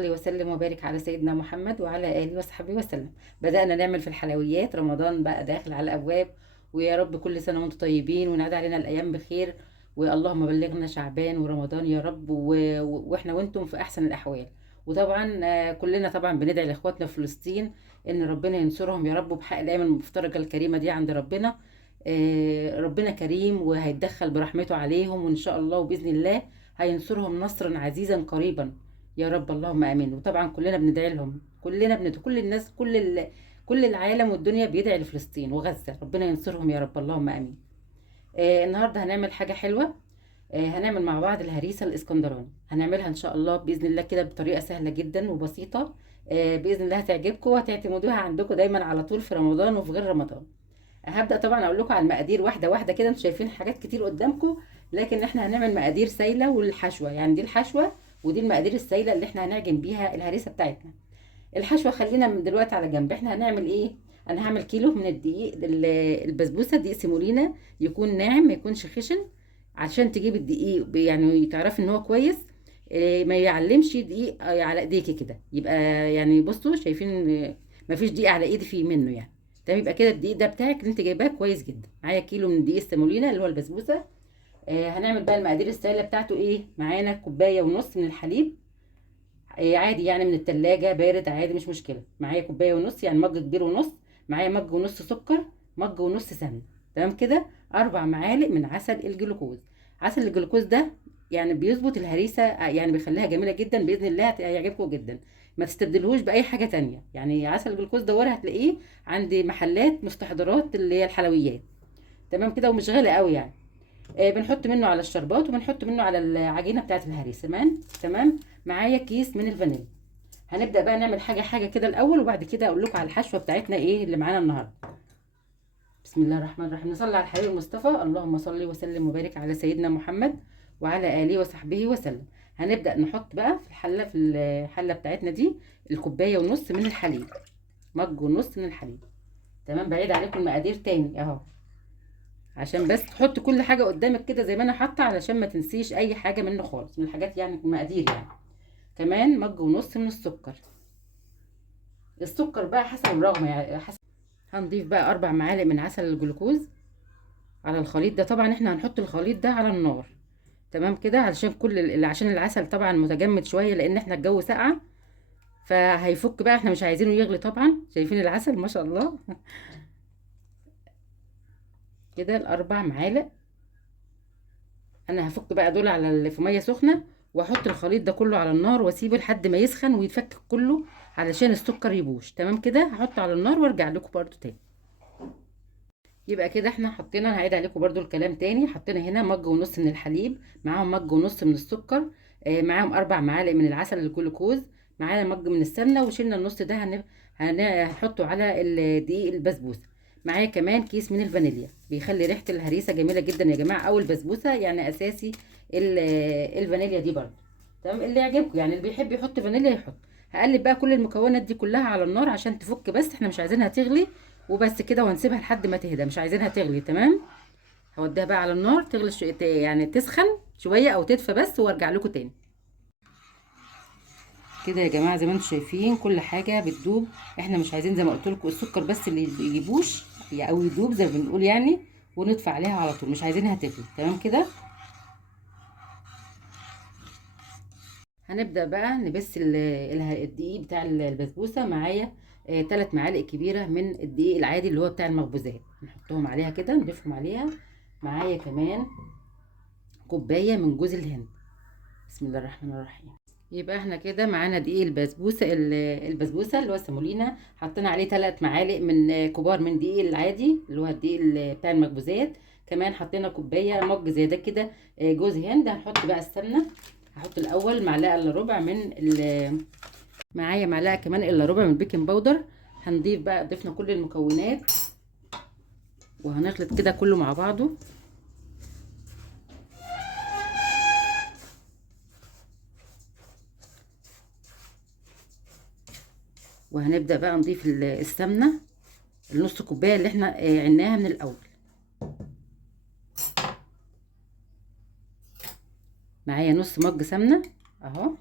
صلي وسلم وبارك على سيدنا محمد وعلى آله وصحبه وسلم. بدأنا نعمل في الحلويات، رمضان بقى داخل على الأبواب، ويا رب كل سنة وانتم طيبين ونعاد علينا الأيام بخير، واللهم بلغنا شعبان ورمضان يا رب واحنا وانتم في أحسن الأحوال. وطبعا كلنا طبعا بندعي لإخواتنا في فلسطين إن ربنا ينصرهم يا رب، وبحق الأيام المفترجة الكريمة دي عند ربنا. ربنا كريم وهيتدخل برحمته عليهم، وإن شاء الله وبإذن الله هينصرهم نصرا عزيزا قريبا يا رب، اللهم امين. وطبعا كلنا بندعي لهم، كلنا بندعي، كل الناس، كل العالم والدنيا بيدعي لفلسطين وغزة، ربنا ينصرهم يا رب، اللهم امين. النهارده هنعمل حاجه حلوه. هنعمل مع بعض الهريسه الاسكندراني، هنعملها ان شاء الله باذن الله كده بطريقه سهله جدا وبسيطه. باذن الله هتعجبكم وهتعتمدوها عندكم دايما على طول في رمضان وفي غير رمضان. هبدا طبعا اقول لكم على المقادير واحده واحده كده، انتوا شايفين حاجات كتير قدامكم، لكن احنا هنعمل مقادير سايله والحشوه، يعني دي الحشوه ودي المقادير السايله اللي احنا هنعجن بيها الهريسه بتاعتنا. الحشوه خلينا من دلوقتي على جنب. احنا هنعمل ايه؟ انا هعمل كيلو من الدقيق البسبوسه، دقيق سيمولينا، يكون ناعم ما يكونش خشن، عشان تجيب الدقيق يعني تعرفي ان هو كويس. ما يعلمش دقيق على ايديكي كده، يبقى يعني بصوا شايفين ما فيش دقيق على ايدي فيه منه يعني. تمام، يبقى كده الدقيق ده بتاعك اللي انت جايباه كويس جدا. معايا كيلو من الدقيق السيمولينا اللي هو البسبوسه. هنعمل بقى المقادير السائله بتاعته ايه. معانا كوبايه ونص من الحليب، عادي يعني من التلاجة بارد عادي مش مشكلة. معايا كوباية ونص يعني مج كبير ونص. معايا مج ونص سكر، مج ونص سمنة. تمام كده. 4 معالق من عسل الجلوكوز. عسل الجلوكوز ده يعني بيظبط الهريسة، يعني بيخليها جميلة جدا بإذن الله، هيعجبكم جدا. ما تستبدلهوش بأي حاجة تانية، يعني عسل الجلوكوز ده هتلاقيه عند محلات مستحضرات اللي هي الحلويات. تمام كده، ومش غالي قوي يعني. بنحط منه على الشربات وبنحط منه على العجينه بتاعه الهريسه. تمام تمام. معايا كيس من الفانيليا. هنبدا بقى نعمل حاجه حاجه كده الاول، وبعد كده اقول لكم على الحشوه بتاعتنا ايه اللي معانا النهارده. بسم الله الرحمن الرحيم. نصلي على الحبيب المصطفى، اللهم صل وسلم وبارك على سيدنا محمد وعلى اله وصحبه وسلم. هنبدا نحط بقى في الحله بتاعتنا دي الكوبايه ونص من الحليب، مج ونص من الحليب. تمام، بعيد عليكم المقادير تاني اهو، عشان بس تحط كل حاجه قدامك كده زي ما انا حاطه، علشان ما تنسيش اي حاجه منه خالص من الحاجات، يعني المقادير يعني. كمان مج ونص من السكر. السكر بقى حسب الرغبه يعني حسب. هنضيف بقى 4 معالق من عسل الجلوكوز على الخليط ده. طبعا احنا هنحط الخليط ده على النار. تمام كده، علشان عشان العسل طبعا متجمد شويه، لان احنا الجو ساقعه، فهيفك بقى، احنا مش عايزينه يغلي طبعا. شايفين العسل ما شاء الله. كده ال4 معالق. انا هفك بقى دول في ميه سخنه، واحط الخليط ده كله على النار واسيبه لحد ما يسخن ويتفك كله، علشان السكر يبوش. تمام كده، هحطه على النار وارجع لكم برده تاني. يبقى كده احنا حطينا، هعيد عليكم برده الكلام تاني. حطينا هنا مج ونص من الحليب، معاهم مج ونص من السكر، معاهم 4 معالق من العسل الجلوكوز، معانا مج من السمنه، وشيلنا النص ده هنحطه على الدقيق البسبوسه. معايا كمان كيس من الفانيليا، بيخلي ريحه الهريسه جميله جدا يا جماعه، او البسبوسه يعني اساسي. الفانيليا دي برده. تمام، اللي يعجبكم يعني، اللي بيحب يحط فانيليا يحط. هقلب بقى كل المكونات دي كلها على النار عشان تفك، بس احنا مش عايزينها تغلي، وبس كده، وهنسيبها لحد ما تهدى، مش عايزينها تغلي. تمام، هوديها بقى على النار تغلي يعني تسخن شويه او تدفى بس، وارجع لكم تاني. كده يا جماعه زي ما انتم شايفين كل حاجه بتدوب. احنا مش عايزين زي ما قلت لكم السكر بس اللي يجيبوش او يدوب زي ما بنقول يعني، ونطفي عليها على طول، مش عايزينها تغلي. تمام كده. هنبدا بقى نبس الدقيق بتاع البسبوسه. معايا 3 معالق كبيره من الدقيق العادي اللي هو بتاع المخبوزات، نحطهم عليها كده نضيفهم عليها. معايا كمان كوبايه من جوز الهند. بسم الله الرحمن الرحيم. يبقى احنا كده معانا دقيق البسبوسه، البسبوسه اللي هو السمولينا، حطينا عليه 3 معالق من كبار من دقيق العادي اللي هو الدقيق بتاع المخبوزات. كمان حطينا كوبايه مج زي ده كده جوز هند. هنحط بقى السمنه. هحط الاول معلقه الا ربع من معايا معلقه كمان الا ربع من البيكنج باودر. هنضيف بقى، ضفنا كل المكونات وهنخلط كده كله مع بعضه. وهنبدأ بقى نضيف السمنة، النص كوباية اللي احنا عناها من الأول. معايا نص مج سمنة اهو.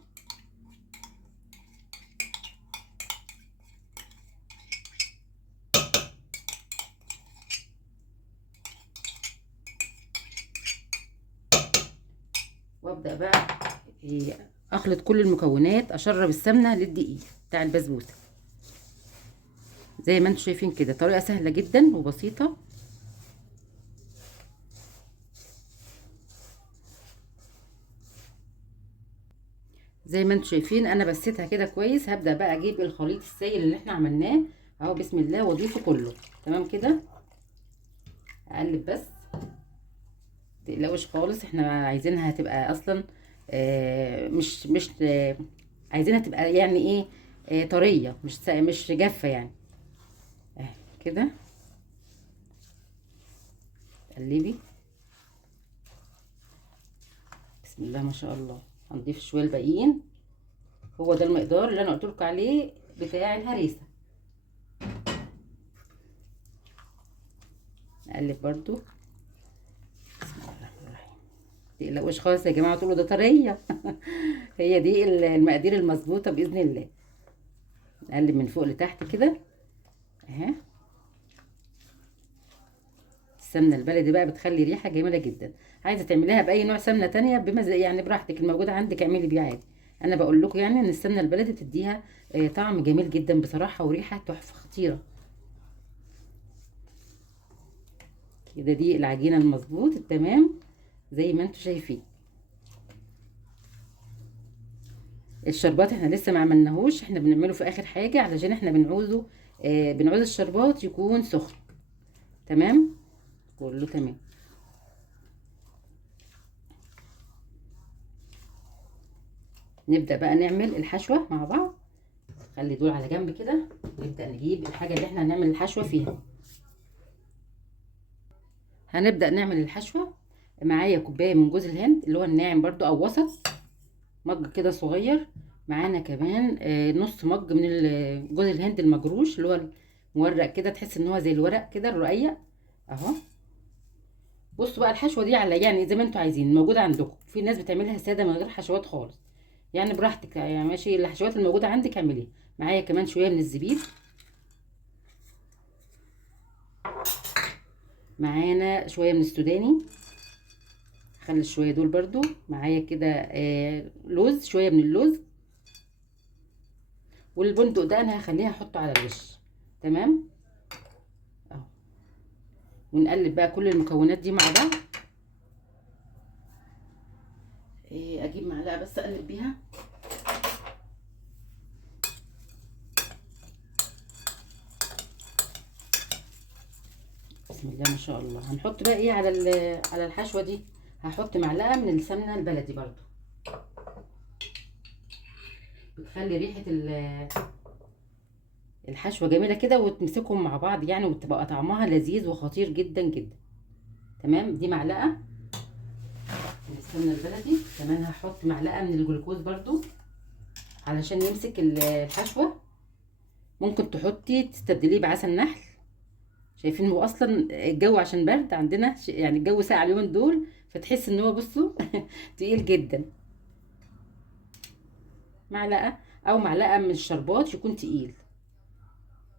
وابدا بقى اخلط كل المكونات، اشرب السمنه للدقيق بتاع البسبوسه زي ما انتم شايفين كده. طريقه سهله جدا وبسيطه. زي ما انتم شايفين انا بسيتها كده كويس. هبدا بقى اجيب الخليط السائل اللي احنا عملناه اهو، بسم الله، واضيفه كله. تمام كده، اقلب بس، متقلقوش خالص. احنا عايزينها تبقى اصلا مش عايزينها تبقى يعني ايه، طريه، مش جافه يعني. كده قلبي، بسم الله ما شاء الله. هنضيف شويه الباقيين. هو ده المقدار اللي انا قلت لكم عليه بتاع الهريسه. نقلب برضو، بسم الله الرحمن الرحيم. متقلقوش خالص يا جماعه تقولوا ده طريه. هي دي المقادير المظبوطه باذن الله. نقلب من فوق لتحت كده اهي. السمنه البلدي بقى بتخلي ريحه جميله جدا. عايزه تعمليها باي نوع سمنه تانية يعني براحتك، الموجوده عندك اعملي بيه عادي. انا بقول لكم يعني ان السمنه البلدي بتديها طعم جميل جدا بصراحه، وريحه تحفه خطيره كده. دي العجينه المظبوط التمام زي ما انتم شايفين. الشربات احنا لسه ما عملناهوش، احنا بنعمله في اخر حاجه علشان احنا بنعوز الشربات يكون سخن. تمام، كله تمام. نبدأ بقى نعمل الحشوة مع بعض. خلي دول على جنب كده، نبدأ نجيب الحاجة اللي احنا هنعمل الحشوة فيها. هنبدأ نعمل الحشوة. معايا كوباية من جوز الهند اللي هو الناعم برضو او وسط، مج كده صغير. معانا كمان نص مج من جوز الهند المجروش اللي هو مورق كده، تحس ان هو زي الورق كده الرقيق اهو. بصوا بقى الحشوة دي على يعني زي ما انتوا عايزين، موجودة عندكم. في ناس بتعملها سادة من غير حشوات خالص، يعني براحتك يعني ماشي. الحشوات الموجودة عندك اعمليها. معايا كمان شوية من الزبيب. معانا شويه من السوداني، خلي الشويه دول برضو معايا كده. لوز، شويه من اللوز. والبندق ده انا هخليها احطه على الوش. تمام اهو. ونقلب بقى كل المكونات دي مع بعض. اجيب معلقه بس اقلب بيها. بسم الله ما شاء الله. هنحط بقى ايه على الحشوه دي. هحط معلقه من السمنه البلدي برضو، بتخلي ريحه الحشوه جميله كده، وتمسكهم مع بعض يعني، وتبقى طعمها لذيذ وخطير جدا جدا. تمام، دي معلقه من السمنه البلدي. كمان هحط معلقه من الجلوكوز برضو علشان يمسك الحشوه. ممكن تحطي تستبدليه بعسل نحل. شايفين هو اصلا الجو عشان برد عندنا يعني الجو ساقع اليومين دول، فتحس ان هو بصوا تقيل جدا. معلقه او معلقه من الشربات يكون تقيل.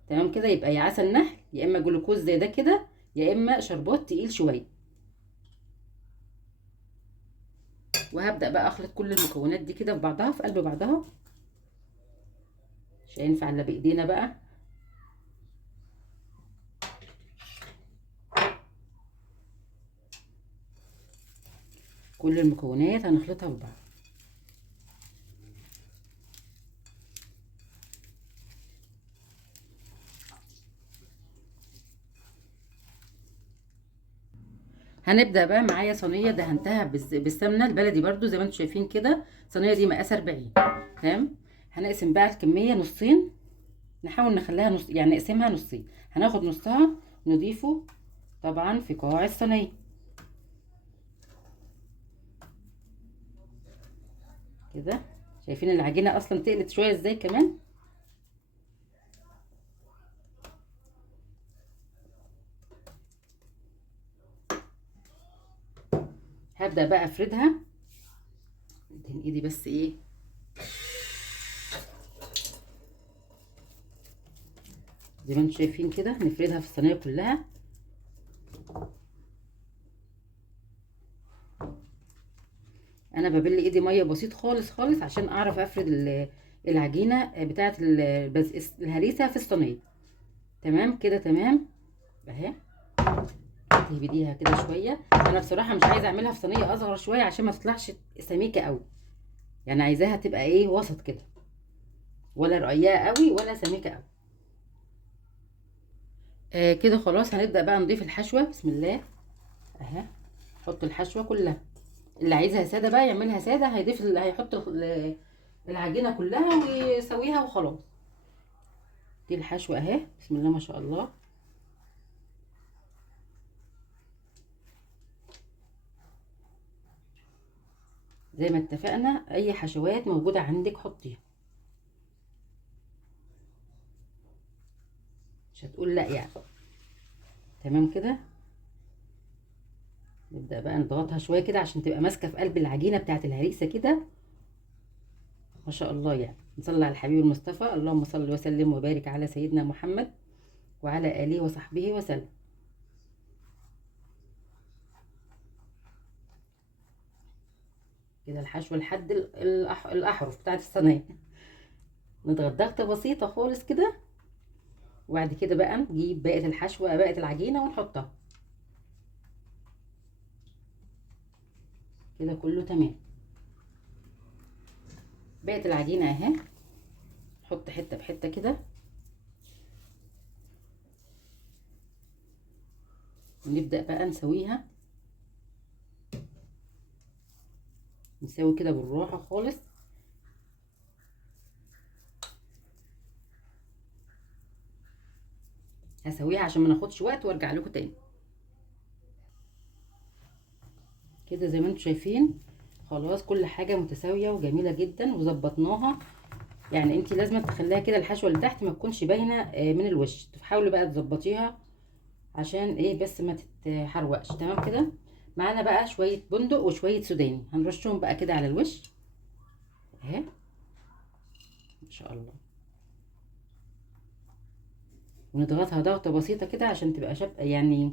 تمام كده، يبقى يا عسل نحل يا اما جلوكوز زي ده كده، يا اما شربات تقيل شويه. وهبدا بقى اخلط كل المكونات دي كده في بعضها، في قلب بعضها. مش هينفع الا بايدينا بقى. كل المكونات هنخلطها في بعض. هنبدا بقى. معايا صينيه دهنتها بالسمنه البلدي برضو زي ما انتم شايفين كده. الصينيه دي مقاس 40. تمام. هنقسم بقى الكميه نصين، نحاول نخليها نص يعني نقسمها نصين. هناخد نصها نضيفه طبعا في قاع الصينيه كده. شايفين العجينه اصلا تقلت شويه ازاي كمان. هبدا بقى افردها. ادهن ايدي بس ايه، زي ما انتم شايفين كده. نفردها في الصينيه كلها. انا ببل ايدي ميه بسيط خالص خالص عشان اعرف افرد العجينه بتاعه الهريسه في الصينيه. تمام كده تمام اهي. تهبديها كده شويه. انا بصراحه مش عايزه اعملها في صينيه اصغر شويه عشان ما تطلعش سميكه قوي، يعني عايزاها تبقى ايه وسط كده، ولا رقيقه قوي ولا سميكه قوي. كده خلاص هنبدا بقى نضيف الحشوه. بسم الله اهي. حط الحشوه كلها. اللي عايزها ساده بقى يعملها ساده، هيضيف هيحط العجينه كلها ويسويها وخلاص. دي الحشوه اهي. بسم الله ما شاء الله. زي ما اتفقنا اي حشوات موجوده عندك حطيها، مش هتقول لا يعني. تمام كده. نبدا بقى نضغطها شويه كده عشان تبقى ماسكه في قلب العجينه بتاعه الهريسه كده ما شاء الله. يعني نصلي على الحبيب المصطفى، اللهم صل وسلم وبارك على سيدنا محمد وعلى اله وصحبه وسلم. كده الحشوه لحد الاحرف بتاعه الصينيه. نضغط ضغطه بسيطه خالص كده، وبعد كده بقى نجيب باقي الحشوه باقي العجينه ونحطها كده كله تمام. باقي العجينه اهي. نحط حته بحته كده ونبدا بقى نسويها. نسوي كده بالراحه خالص. هسويها عشان ما ناخدش وقت وارجع لكم تاني. كده زي ما انتم شايفين خلاص كل حاجه متساويه وجميله جدا وظبطناها. يعني انت لازم تخليها كده الحشوه اللي تحت ما تكونش باينه من الوش. تحاولي بقى تظبطيها عشان ايه بس ما تتحروقش. تمام كده. معانا بقى شويه بندق وشويه سوداني هنرشهم بقى كده على الوش اهي ما شاء الله. ونضغطها ضغطه بسيطه كده عشان تبقى يعني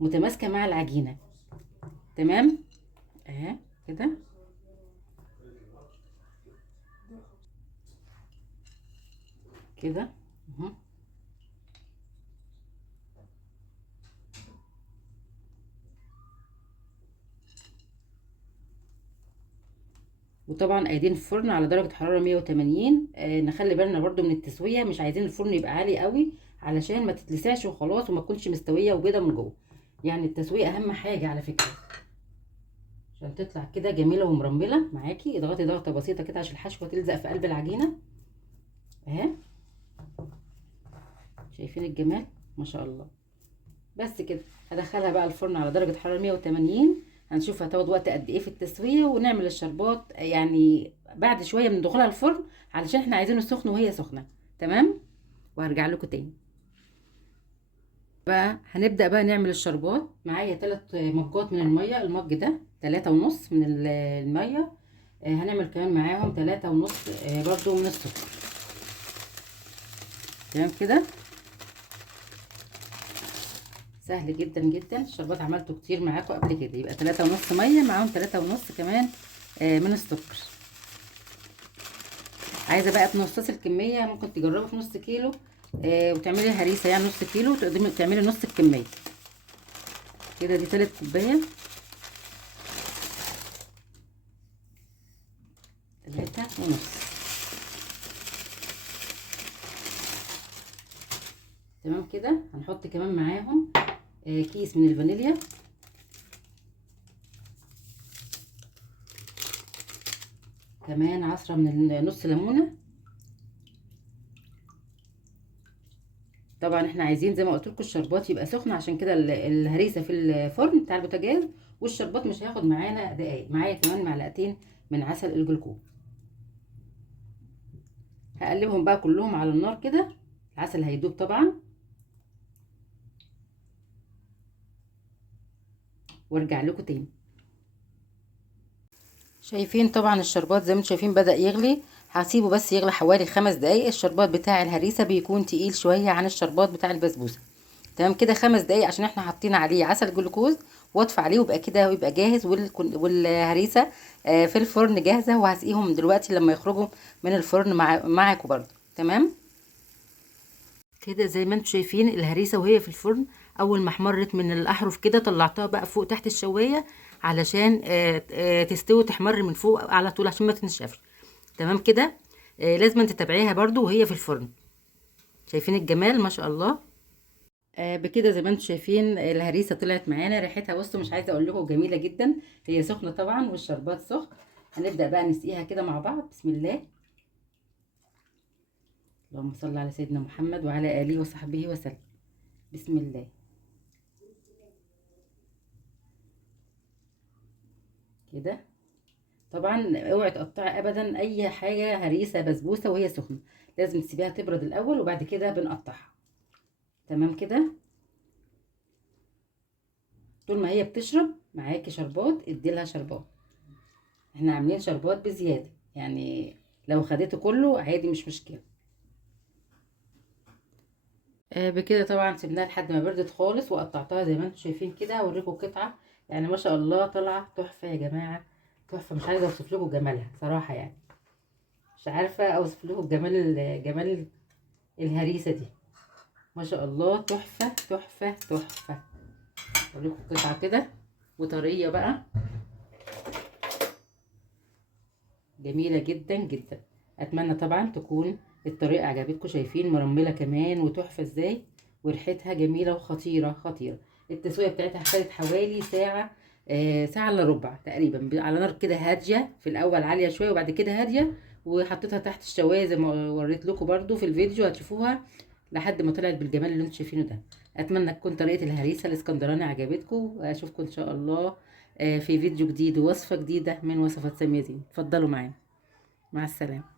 متماسكه مع العجينه. تمام اهي كده. كده اهو. وطبعا قايدين الفرن على درجه حراره 180. نخلي بالنا برضو من التسويه، مش عايزين الفرن يبقى عالي قوي علشان ما تتلسعش وخلاص وما تكونش مستويه وبيضه من جوه. يعني التسويه اهم حاجه على فكره عشان تطلع كده جميله ومرمله معاكي. اضغطي ضغطه بسيطه كده عشان الحشوه تلزق في قلب العجينه اهي. شايفين الجمال ما شاء الله. بس كده هدخلها بقى الفرن على درجه حراره 180. هنشوف هتاخد وقت قد ايه في التسويه، ونعمل الشربات يعني بعد شويه من دخولها الفرن علشان احنا عايزينه سخن وهي سخنه. تمام. وهرجع لكم تاني بقى. هنبدا بقى نعمل الشربات. معايا 3 مجات من الميه. المج ده 3.5 من الميه. هنعمل كمان معاهم 3.5 برضو من السكر. تمام كده. سهل جدا جدا. الشربات عملته كتير معاكم قبل كده. يبقى 3.5 ميه معاهم 3.5 كمان من السكر. عايزه بقى تنصصي الكميه ممكن تجربي في نص كيلو وتعملي هريسه يعني نص كيلو تقدري تعملي نص الكميه كده. دي 3 كوبايه 3.5. تمام كده. هنحط كمان معاهم كيس من الفانيليا. كمان عصرة من نص ليمونة. طبعا احنا عايزين زي ما قلت لكم الشربات يبقى سخن عشان كده الهريسة في الفرن بتاع البوتاجاز، والشربات مش هياخد معانا دقايق. معايا كمان معلقتين من عسل الجلوكوز. هقلبهم بقى كلهم على النار كده. العسل هيدوب طبعا وارجع لكم تاني. شايفين طبعا الشربات زي ما انتم شايفين بدأ يغلي. هسيبه بس يغلي حوالي 5 دقايق. الشربات بتاع الهريسة بيكون تقيل شوية عن الشربات بتاع البسبوسة. تمام كده 5 دقايق عشان احنا حاطين عليه عسل جلوكوز، واطفي عليه ويبقى كده ويبقى جاهز. والهريسه في الفرن جاهزه، وهسقيهم دلوقتي لما يخرجوا من الفرن معاكم برضو. تمام كده زي ما انتم شايفين الهريسه وهي في الفرن، اول ما احمرت من الاحرف كده طلعتها بقى فوق تحت الشوايه علشان تستوي تحمر من فوق على طول عشان ما تنشفش. تمام كده لازم تتابعيها برضو وهي في الفرن. شايفين الجمال ما شاء الله. بكده زي ما انتم شايفين الهريسه طلعت معانا، ريحتها بصوا مش عايزه اقول لكم جميله جدا. هي سخنه طبعا والشربات سخن. هنبدا بقى نسقيها كده مع بعض. بسم الله، اللهم صل على سيدنا محمد وعلى اله وصحبه وسلم. بسم الله كده. طبعا اوعي تقطعي ابدا اي حاجه هريسه بسبوسه وهي سخنه، لازم تسيبيها تبرد الاول وبعد كده بنقطعها. تمام كده. طول ما هي بتشرب معاكي شربات اديلها شربات. احنا عاملين شربات بزياده يعني، لو خدته كله عادي مش مشكله. بكده طبعا سيبناها لحد ما بردت خالص وقطعتها زي ما انتم شايفين كده. هوريكم قطعه يعني ما شاء الله طالعه تحفه يا جماعه، تحفه. مش عايزه اوصف لكم جمالها صراحه يعني، مش عارفه اوصف لكم جمال الهريسه دي. ما شاء الله تحفه تحفه تحفه. اوريكم قطعه كده وطريه بقى، جميله جدا جدا. اتمنى طبعا تكون الطريقه عجبتكم. شايفين مرمله كمان وتحفه ازاي، وريحتها جميله وخطيره خطيره. التسويه بتاعتها خدت حوالي ساعه، ساعه الا ربع تقريبا، على نار كده هاديه. في الاول عاليه شويه وبعد كده هاديه، وحطيتها تحت الشوايه زي ما وريت لكم برده في الفيديو، هتشوفوها لحد ما طلعت بالجمال اللي انتم شايفينه ده. اتمنى تكون طريقه الهريسه الاسكندراني عجبتكم، واشوفكم ان شاء الله في فيديو جديد ووصفه جديده من وصفات سامية زين. اتفضلوا معانا، مع السلامه.